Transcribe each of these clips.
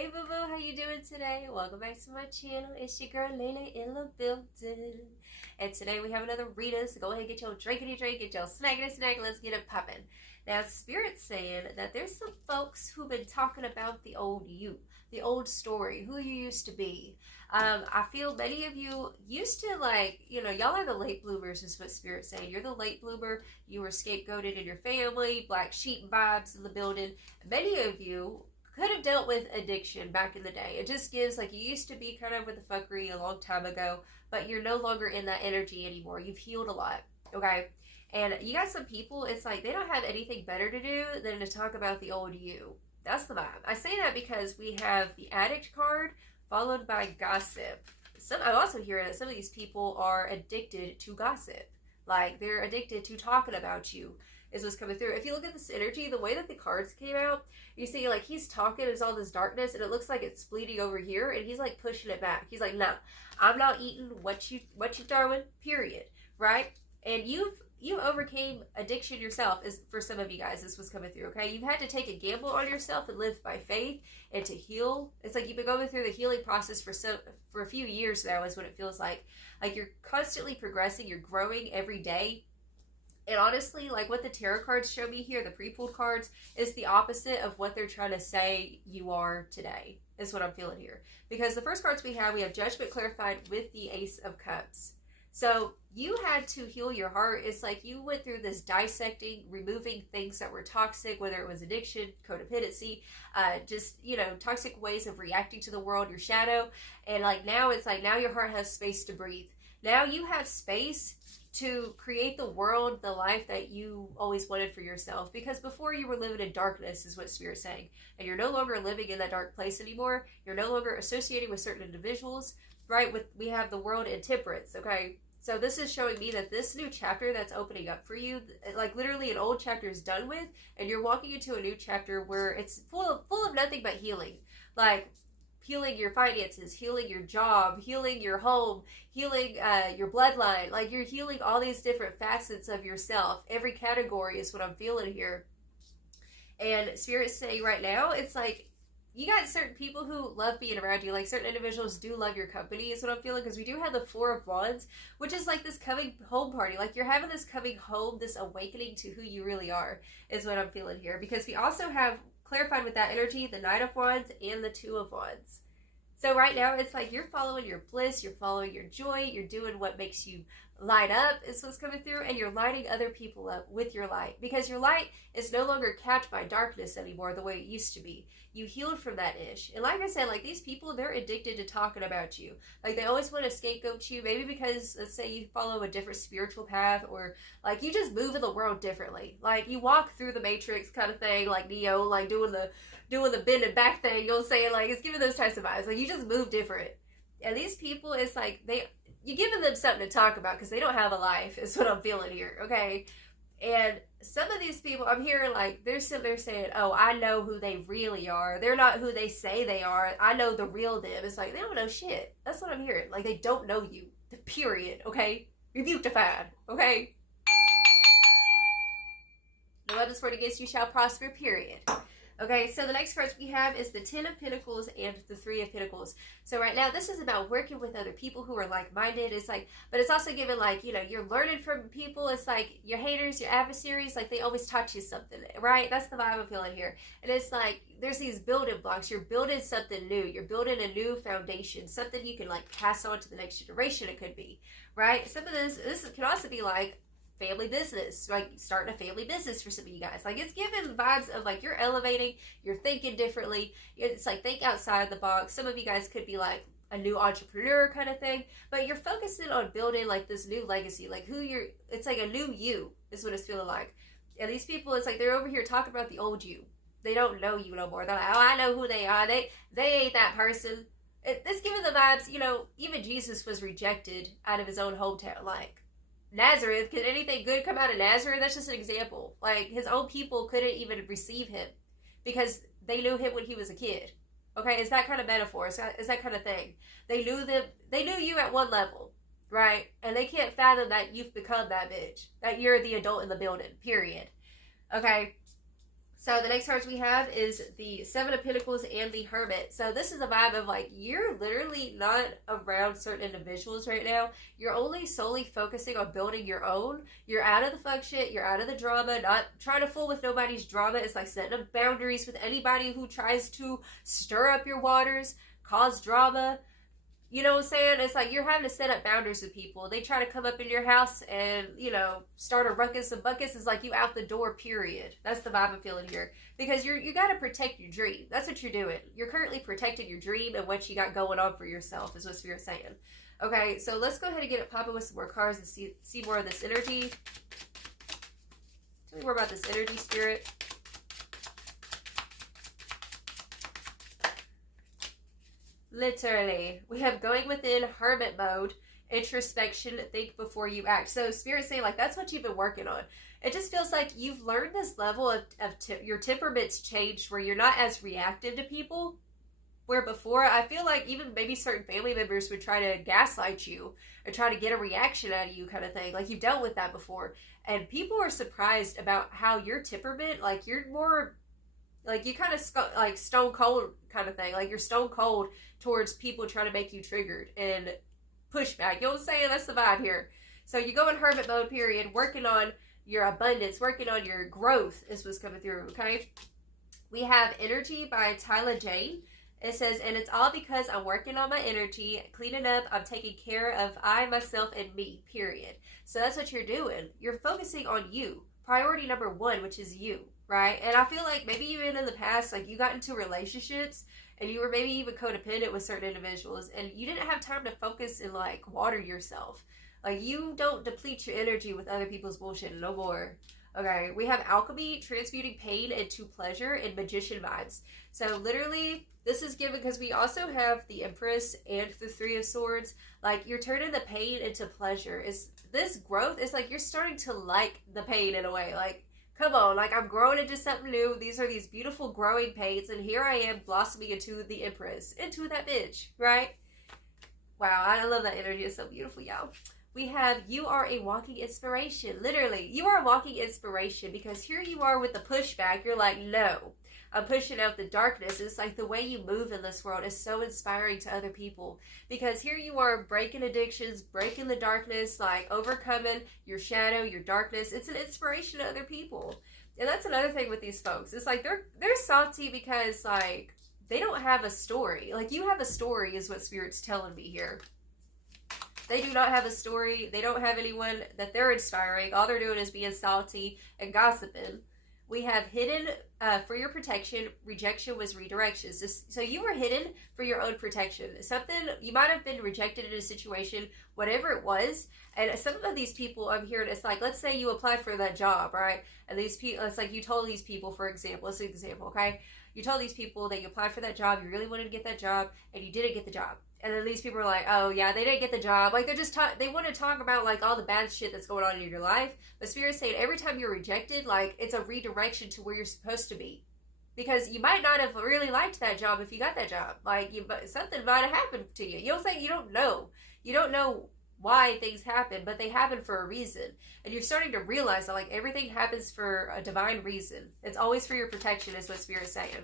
Hey boo boo, how you doing today? Welcome back to my channel. It's your girl Layla in the building. And today we have another reader, so go ahead and get your drinkity drink, get your snackity snack, let's get it popping. Now Spirit's saying that there's some folks who've been talking about the old you, the old story, who you used to be. I feel many of you used to y'all are the late bloomers is what Spirit's saying. You're the late bloomer, you were scapegoated in your family, black sheep vibes in the building. Many of you could have dealt with addiction back in the day. It just gives, like, you used to be kind of with the fuckery a long time ago, but you're no longer in that energy anymore. You've healed a lot, okay? And you got some people, it's like they don't have anything better to do than to talk about the old you. That's the vibe. I say that because we have the addict card followed by gossip. I'm also hearing that some of these people are addicted to gossip. Like, they're addicted to talking about you. Is what's coming through. If you look at this energy, the way that the cards came out, you see, like, he's talking, there's all this darkness, and it looks like it's bleeding over here, and he's, like, pushing it back. He's like, nah, I'm not eating what you throwing, period, right? And you overcame addiction yourself, is for some of you guys, this was coming through, okay? You've had to take a gamble on yourself and live by faith and to heal. It's like you've been going through the healing process for a few years now is what it feels like. Like, you're constantly progressing, you're growing every day. And honestly, like what the tarot cards show me here, the pre-pulled cards, is the opposite of what they're trying to say you are today, is what I'm feeling here. Because the first cards we have Judgment clarified with the Ace of Cups. So you had to heal your heart. It's like you went through this dissecting, removing things that were toxic, whether it was addiction, codependency, toxic ways of reacting to the world, your shadow. And like now, it's like now your heart has space to breathe. Now you have space to create the world, the life that you always wanted for yourself. Because before you were living in darkness is what Spirit's saying. And you're no longer living in that dark place anymore. You're no longer associating with certain individuals, right? We have the world in temperance, okay? So this is showing me that this new chapter that's opening up for you, like literally an old chapter is done with, and you're walking into a new chapter where it's full of nothing but healing. Like, healing your finances, healing your job, healing your home, healing your bloodline. Like, you're healing all these different facets of yourself. Every category is what I'm feeling here. And Spirit's saying right now, it's like, you got certain people who love being around you. Like, certain individuals do love your company, is what I'm feeling. Because we do have the Four of Wands, which is like this coming home party. Like, you're having this coming home, this awakening to who you really are, is what I'm feeling here. Because we also have clarified with that energy, the Knight of Wands and the Two of Wands. So right now, it's like you're following your bliss, you're following your joy, you're doing what makes you light up, is what's coming through, and you're lighting other people up with your light. Because your light is no longer capped by darkness anymore the way it used to be. You healed from that ish. And like I said, like, these people, they're addicted to talking about you. Like, they always want to scapegoat you, maybe because, let's say, you follow a different spiritual path, or, like, you just move in the world differently. Like, you walk through the Matrix kind of thing, like Neo, like, doing the bend and back thing, you'll say, like, it's giving those types of vibes. Like, you just move different. And these people, it's like, you're giving them something to talk about because they don't have a life, is what I'm feeling here, okay? And some of these people, I'm hearing, like, they're sitting there saying, oh, I know who they really are. They're not who they say they are. I know the real them. It's like, they don't know shit. That's what I'm hearing. Like, they don't know you. Period, okay? You're beautified, okay? No weapons formed against you shall prosper, period. Okay, so the next cards we have is the Ten of Pentacles and the Three of Pentacles. So right now, this is about working with other people who are like-minded. It's like, but it's also given, like, you know, you're learning from people. It's like your haters, your adversaries, like, they always taught you something, right? That's the vibe I'm feeling here. And it's like, there's these building blocks. You're building something new. You're building a new foundation, something you can, like, pass on to the next generation, it could be, right? Some of this can also be, like, family business, like starting a family business for some of you guys. Like, it's giving vibes of, like, you're elevating, you're thinking differently. It's like, think outside the box. Some of you guys could be like a new entrepreneur kind of thing, but you're focusing on building, like, this new legacy, like it's like a new you is what it's feeling like. And these people, it's like they're over here talking about the old you. They don't know you no more. They're like, oh, I know who they are. They ain't that person. It's giving the vibes, you know, even Jesus was rejected out of his own hometown. Like, Nazareth, can anything good come out of Nazareth? That's just an example. Like, his own people couldn't even receive him because they knew him when he was a kid. Okay, it's that kind of metaphor. It's that kind of thing. They knew you at one level, right? And they can't fathom that you've become that bitch, that you're the adult in the building, period. Okay, So the next cards we have is the Seven of Pentacles and the Hermit. So this is a vibe of like, you're literally not around certain individuals right now. You're only solely focusing on building your own. You're out of the fuck shit. You're out of the drama. Not trying to fool with nobody's drama. It's like setting up boundaries with anybody who tries to stir up your waters, cause drama. You know what I'm saying? It's like you're having to set up boundaries with people. They try to come up in your house and, you know, start a ruckus and buckus. It's like you out the door, period. That's the vibe I'm feeling here. Because you got to protect your dream. That's what you're doing. You're currently protecting your dream and what you got going on for yourself is what Spirit's saying. Okay, so let's go ahead and get it popping with some more cards and see more of this energy. Tell me more about this energy, Spirit. Literally, we have going within, hermit mode, introspection, think before you act. So Spirit's saying like that's what you've been working on. It just feels like you've learned this level of your temperament's changed where you're not as reactive to people. Where before, I feel like even maybe certain family members would try to gaslight you and try to get a reaction out of you kind of thing. Like you've dealt with that before. And people are surprised about how your temperament, like you're more, like you kind of like stone cold kind of thing. Like you're stone cold towards people trying to make you triggered and pushback. You know what I'm saying? That's the vibe here. So you go in hermit mode, period, working on your abundance, working on your growth is what's coming through, okay? We have Energy by Tyler Jane. It says, and it's all because I'm working on my energy, cleaning up, I'm taking care of I, myself, and me, period. So that's what you're doing. You're focusing on you. Priority number one, which is you, right? And I feel like maybe even in the past, like you got into relationships and you were maybe even codependent with certain individuals and you didn't have time to focus and like water yourself. Like you don't deplete your energy with other people's bullshit no more. Okay, we have Alchemy, transmuting pain into pleasure, and Magician vibes. So literally, this is given because we also have the Empress and the Three of Swords. Like you're turning the pain into pleasure. Is this growth? It's like you're starting to like the pain in a way. Like, come on, like I'm growing into something new. These are these beautiful growing pains, and here I am blossoming into the Empress, into that bitch, right? Wow, I love that energy. It's so beautiful, y'all. We have, you are a walking inspiration. Literally, you are a walking inspiration because here you are with the pushback. You're like, no, I'm pushing out the darkness. It's like the way you move in this world is so inspiring to other people because here you are breaking addictions, breaking the darkness, like overcoming your shadow, your darkness. It's an inspiration to other people. And that's another thing with these folks. It's like they're salty because like they don't have a story. Like you have a story is what Spirit's telling me here. They do not have a story. They don't have anyone that they're inspiring. All they're doing is being salty and gossiping. We have hidden for your protection. Rejection was redirection. So you were hidden for your own protection. Something, you might have been rejected in a situation, whatever it was. And some of these people I'm hearing, it's like, let's say you applied for that job, right? And these people, it's like you told these people, for example, it's an example, okay? You told these people that you applied for that job, you really wanted to get that job, and you didn't get the job. And then these people are like, oh yeah, they didn't get the job. Like they're just they want to talk about like all the bad shit that's going on in your life. But Spirit's saying every time you're rejected, like it's a redirection to where you're supposed to be. Because you might not have really liked that job if you got that job. Like something might have happened to you. You know what I'm saying? You don't know. You don't know why things happen, but they happen for a reason. And you're starting to realize that like everything happens for a divine reason. It's always for your protection is what Spirit's saying.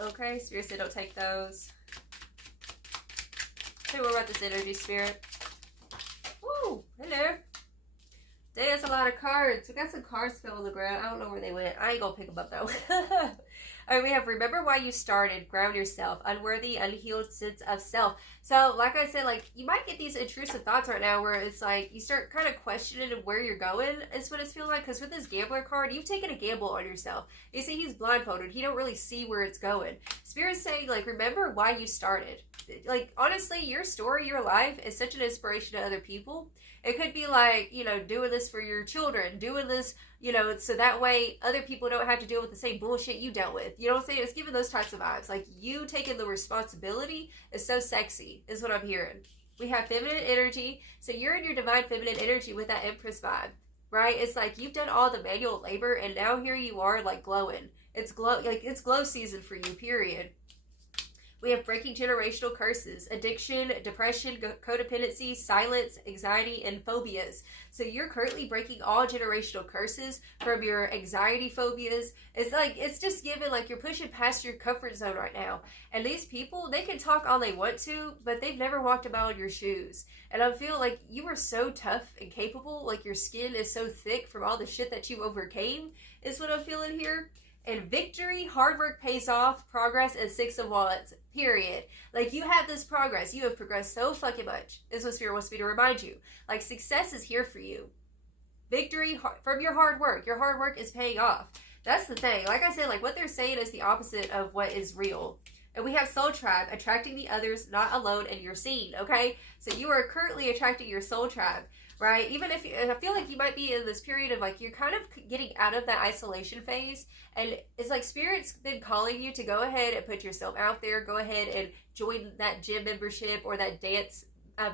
Okay, Spirit said don't take those. Tell me more about this energy, Spirit. Woo! Hello. Dang, that's a lot of cards. We got some cards fell on the ground. I don't know where they went. I ain't gonna pick them up though. Alright, we have remember why you started, ground yourself, unworthy, unhealed sense of self. So, like I said, like you might get these intrusive thoughts right now where it's like you start kind of questioning where you're going. Is what it's feeling like. Because with this gambler card, you've taken a gamble on yourself. You see, he's blindfolded. He don't really see where it's going. Spirit's saying, like, remember why you started. Like, honestly, your story, your life is such an inspiration to other people. It could be like, you know, doing this for your children, doing this, you know, so that way other people don't have to deal with the same bullshit you dealt with. You know what I'm saying? It's giving those types of vibes. Like, you taking the responsibility is so sexy, is what I'm hearing. We have feminine energy. So you're in your divine feminine energy with that Empress vibe, right? It's like you've done all the manual labor and now here you are, like, glowing. It's glow season for you, period. We have breaking generational curses, addiction, depression, codependency, silence, anxiety, and phobias. So you're currently breaking all generational curses from your anxiety phobias. It's like, it's just given like you're pushing past your comfort zone right now. And these people, they can talk all they want to, but they've never walked a mile in your shoes. And I feel like you are so tough and capable, like your skin is so thick from all the shit that you overcame, is what I'm feeling here. And victory, hard work pays off, progress, and 6 of Wands, period. Like, you have this progress. You have progressed so fucking much. This is what Spirit wants me to remind you. Like, success is here for you. Victory from your hard work. Your hard work is paying off. That's the thing. Like I said, like, what they're saying is the opposite of what is real. And we have Soul Tribe, attracting the others, not alone in your scene, okay? So you are currently attracting your Soul Tribe, right? Even if I feel like you might be in this period of like, you're kind of getting out of that isolation phase. And it's like Spirit's been calling you to go ahead and put yourself out there. Go ahead and join that gym membership or that dance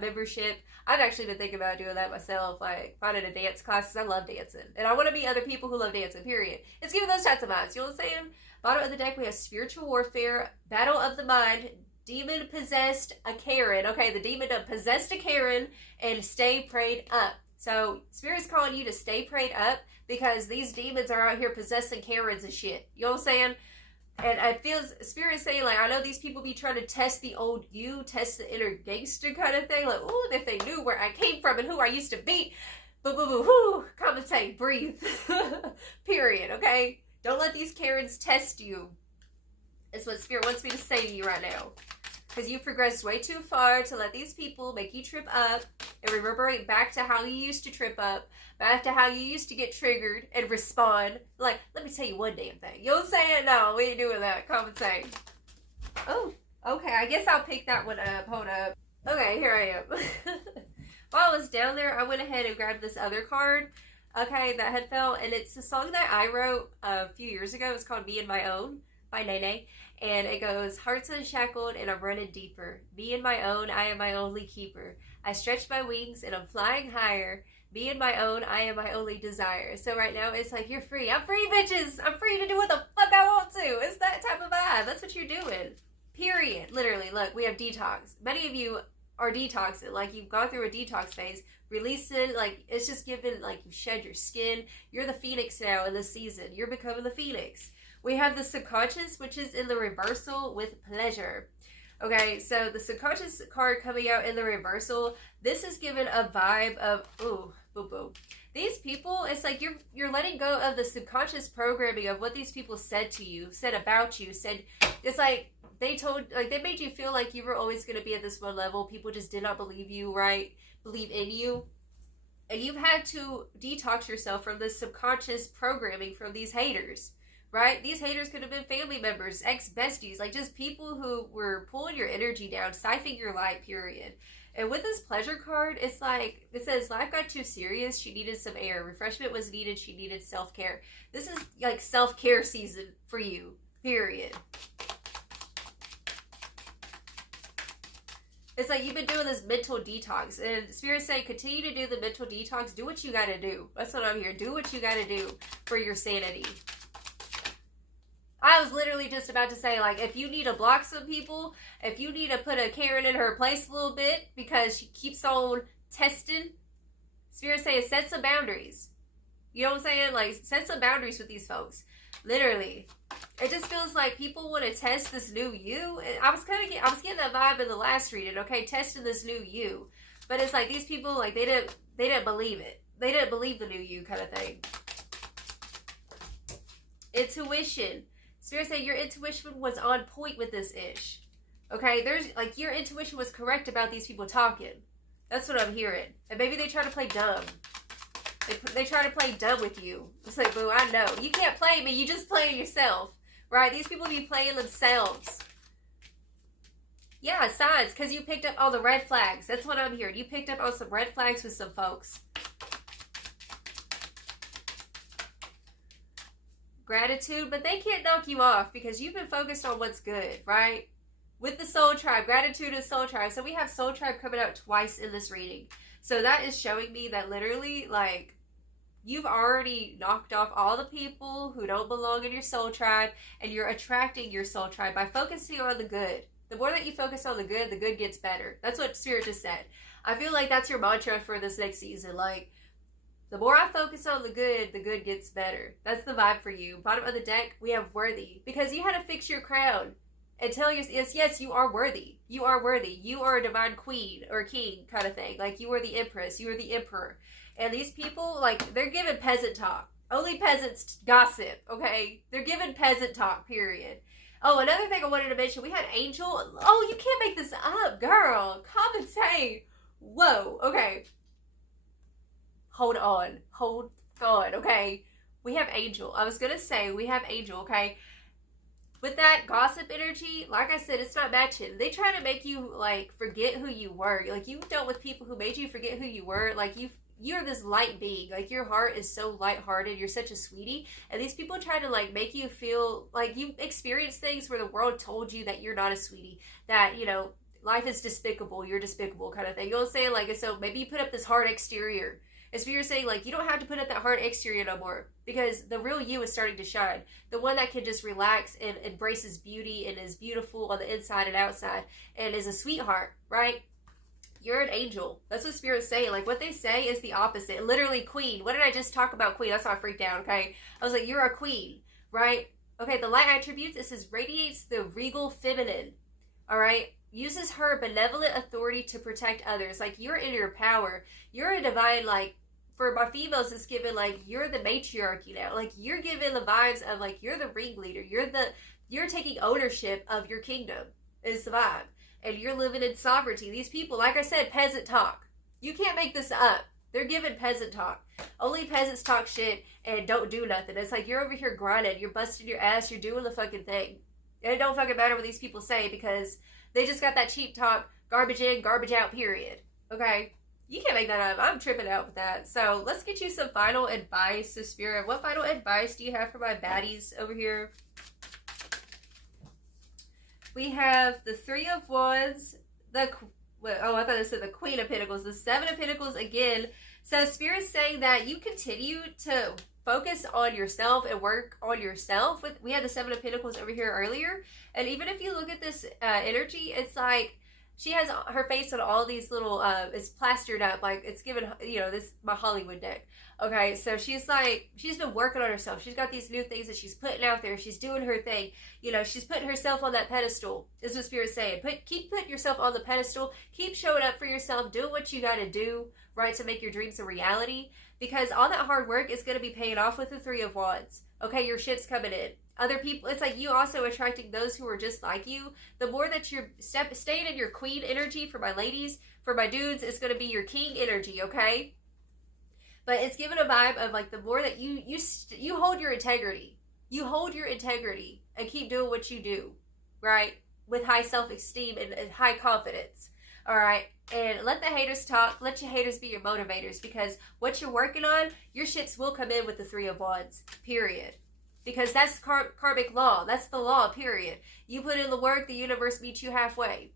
membership. I've actually been thinking about doing that myself, like finding a dance class, because I love dancing. And I want to meet other people who love dancing, period. It's giving those types of vibes. You know what I'm saying? Bottom of the deck, we have spiritual warfare, battle of the mind, demon possessed a Karen. Okay, the demon done possessed a Karen, and stay prayed up. So Spirit's calling you to stay prayed up because these demons are out here possessing Karens and shit. You know what I'm saying? And I feel Spirit saying, like, I know these people be trying to test the old you, test the inner gangster kind of thing. Like, ooh, if they knew where I came from and who I used to be. Boo, boo, boo, whoo. Commentate, breathe. Period, okay? Don't let these Karens test you. Is what Spirit wants me to say to you right now. Because you've progressed way too far to let these people make you trip up and reverberate back to how you used to trip up, back to how you used to get triggered and respond. Like, let me tell you one damn thing. You know what I'm saying? No, we ain't doing that. Commentate. Oh, okay. I guess I'll pick that one up. Hold up. Okay, here I am. While I was down there, I went ahead and grabbed this other card. Okay, that had fell. And it's a song that I wrote a few years ago. It's called Me and My Own by Nene. And it goes, hearts unshackled and I'm running deeper. Me and my own, I am my only keeper. I stretch my wings and I'm flying higher. Me and my own, I am my only desire. So right now it's like, you're free. I'm free, bitches. I'm free to do what the fuck I want to. It's that type of vibe. That's what you're doing. Period. Literally, look, we have detox. Many of you are detoxing. Like, you've gone through a detox phase. Releasing, like, it's just given, like, you shed your skin. You're the phoenix now in this season. You're becoming the phoenix. We have the subconscious, which is in the reversal with pleasure. Okay, so the subconscious card coming out in the reversal, this is given a vibe of, ooh, boo boo. These people, it's like you're letting go of the subconscious programming of what these people said to you, said about you, said, it's like they made you feel like you were always going to be at this one level. People just did not believe you, right? Believe in you. And you've had to detox yourself from this subconscious programming from these haters. Right? These haters could have been family members, ex-besties, like just people who were pulling your energy down, siphoning your light, period. And with this pleasure card, it's like, it says, life got too serious. She needed some air. Refreshment was needed. She needed self-care. This is like self-care season for you, period. It's like you've been doing this mental detox. And Spirit's saying, continue to do the mental detox. Do what you got to do. That's what I'm here. Do what you got to do for your sanity. I was literally just about to say, like, if you need to block some people, if you need to put a Karen in her place a little bit because she keeps on testing, Spirit saying, set some boundaries. You know what I'm saying? Like, set some boundaries with these folks. Literally. It just feels like people want to test this new you. I was getting that vibe in the last reading, okay? Testing this new you. But it's like these people, like, they didn't believe it. They didn't believe the new you kind of thing. Intuition. Spirit saying your intuition was on point with this ish. Okay, there's like your intuition was correct about these people talking. That's what I'm hearing. And maybe they try to play dumb. They try to play dumb with you. It's like, boo, I know. You can't play me, you just playing yourself. Right? These people be playing themselves. Yeah, signs, because you picked up all the red flags. That's what I'm hearing. You picked up on some red flags with some folks. Gratitude, but they can't knock you off because you've been focused on what's good, right? With the Soul Tribe, gratitude is Soul Tribe. So we have Soul Tribe coming out twice in this reading. So that is showing me that literally, like, you've already knocked off all the people who don't belong in your Soul Tribe, and you're attracting your Soul Tribe by focusing on the good, The more that you focus on the good gets better. That's what Spirit just said. I feel like that's your mantra for this next season. Like, the more I focus on the good gets better. That's the vibe for you. Bottom of the deck, we have worthy. Because you had to fix your crown and tell yourself, yes, you are worthy. You are worthy. You are a divine queen or king kind of thing. Like, you are the empress. You are the emperor. And these people, like, they're giving peasant talk. Only peasants gossip, okay? They're giving peasant talk, period. Oh, another thing I wanted to mention, we had Angel. Oh, you can't make this up, girl. Compensate. Whoa, okay. Hold on, okay? We have Angel. I was gonna say, we have Angel, okay? With that gossip energy, like I said, it's not matching. They try to make you, like, forget who you were. Like, you dealt with people who made you forget who you were. Like, you're this light being. Like, your heart is so lighthearted. You're such a sweetie. And these people try to, like, make you feel like you experienced things where the world told you that you're not a sweetie. That, you know, life is despicable. You're despicable kind of thing. You know what I'm saying? Like, so maybe you put up this hard exterior. It's what you're saying, like, you don't have to put up that hard exterior no more, because the real you is starting to shine. The one that can just relax and embraces beauty and is beautiful on the inside and outside and is a sweetheart, right? You're an angel. That's what Spirit's saying. Like, what they say is the opposite. Literally, queen. What did I just talk about, queen? That's why I freaked out, okay? I was like, you're a queen, right? Okay, the light attributes, it says, radiates the regal feminine, all right? Uses her benevolent authority to protect others. Like, you're in your power. You're a divine, like, for my females, it's given, like, you're the matriarchy now. Like, you're given the vibes of, like, you're the ringleader. You're taking ownership of your kingdom, is the vibe. And you're living in sovereignty. These people, like I said, peasant talk. You can't make this up. They're giving peasant talk. Only peasants talk shit and don't do nothing. It's like, you're over here grinding. You're busting your ass. You're doing the fucking thing. And it don't fucking matter what these people say, because they just got that cheap talk, garbage in, garbage out, period. Okay? You can't make that up. I'm tripping out with that. So let's get you some final advice, Spirit. What final advice do you have for my baddies over here? We have the Three of Wands, I thought it said the Queen of Pentacles, the Seven of Pentacles again. So Spirit's saying that you continue to focus on yourself and work on yourself. We had the Seven of Pentacles over here earlier. And even if you look at this energy, it's like, she has her face on all these little, it's plastered up, like, it's given, you know, this, my Hollywood deck. Okay, so she's like, she's been working on herself. She's got these new things that she's putting out there. She's doing her thing. You know, she's putting herself on that pedestal, is what Spirit's saying. Keep putting yourself on the pedestal. Keep showing up for yourself. Do what you got to do, right, to make your dreams a reality. Because all that hard work is going to be paying off with the Three of Wands. Okay, your shit's coming in. Other people, it's like you also attracting those who are just like you. The more that you're staying in your queen energy, for my ladies, for my dudes, it's going to be your king energy, okay? But it's given a vibe of, like, the more that you hold your integrity. You hold your integrity and keep doing what you do, right? With high self-esteem and high confidence, all right? And let the haters talk. Let your haters be your motivators, because what you're working on, your shits will come in with the Three of Wands, period. Because that's karmic law. That's the law, period. You put in the work, the universe meets you halfway.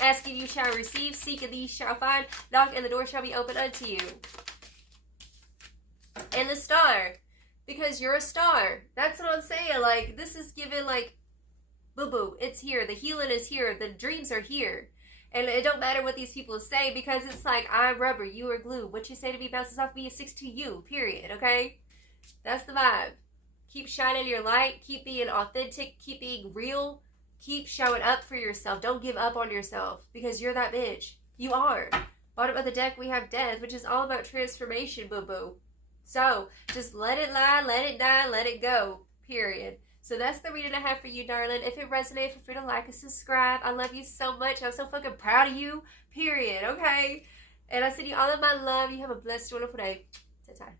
Asking, you shall receive. Seeking, you shall find. Knock, and the door shall be opened unto you. And the star. Because you're a star. That's what I'm saying. Like, this is given, like, boo-boo. It's here. The healing is here. The dreams are here. And it don't matter what these people say, because it's like, I'm rubber, you are glue. What you say to me bounces off me, is 6 to you, period, okay? That's the vibe. Keep shining your light. Keep being authentic. Keep being real. Keep showing up for yourself. Don't give up on yourself, because you're that bitch. You are. Bottom of the deck, we have Death, which is all about transformation, boo-boo. So, just let it lie, let it die, let it go, period. So that's the reading I have for you, darling. If it resonated, feel free to like and subscribe. I love you so much. I'm so fucking proud of you, period, okay? And I send you all of my love. You have a blessed, wonderful day. Ta-ta.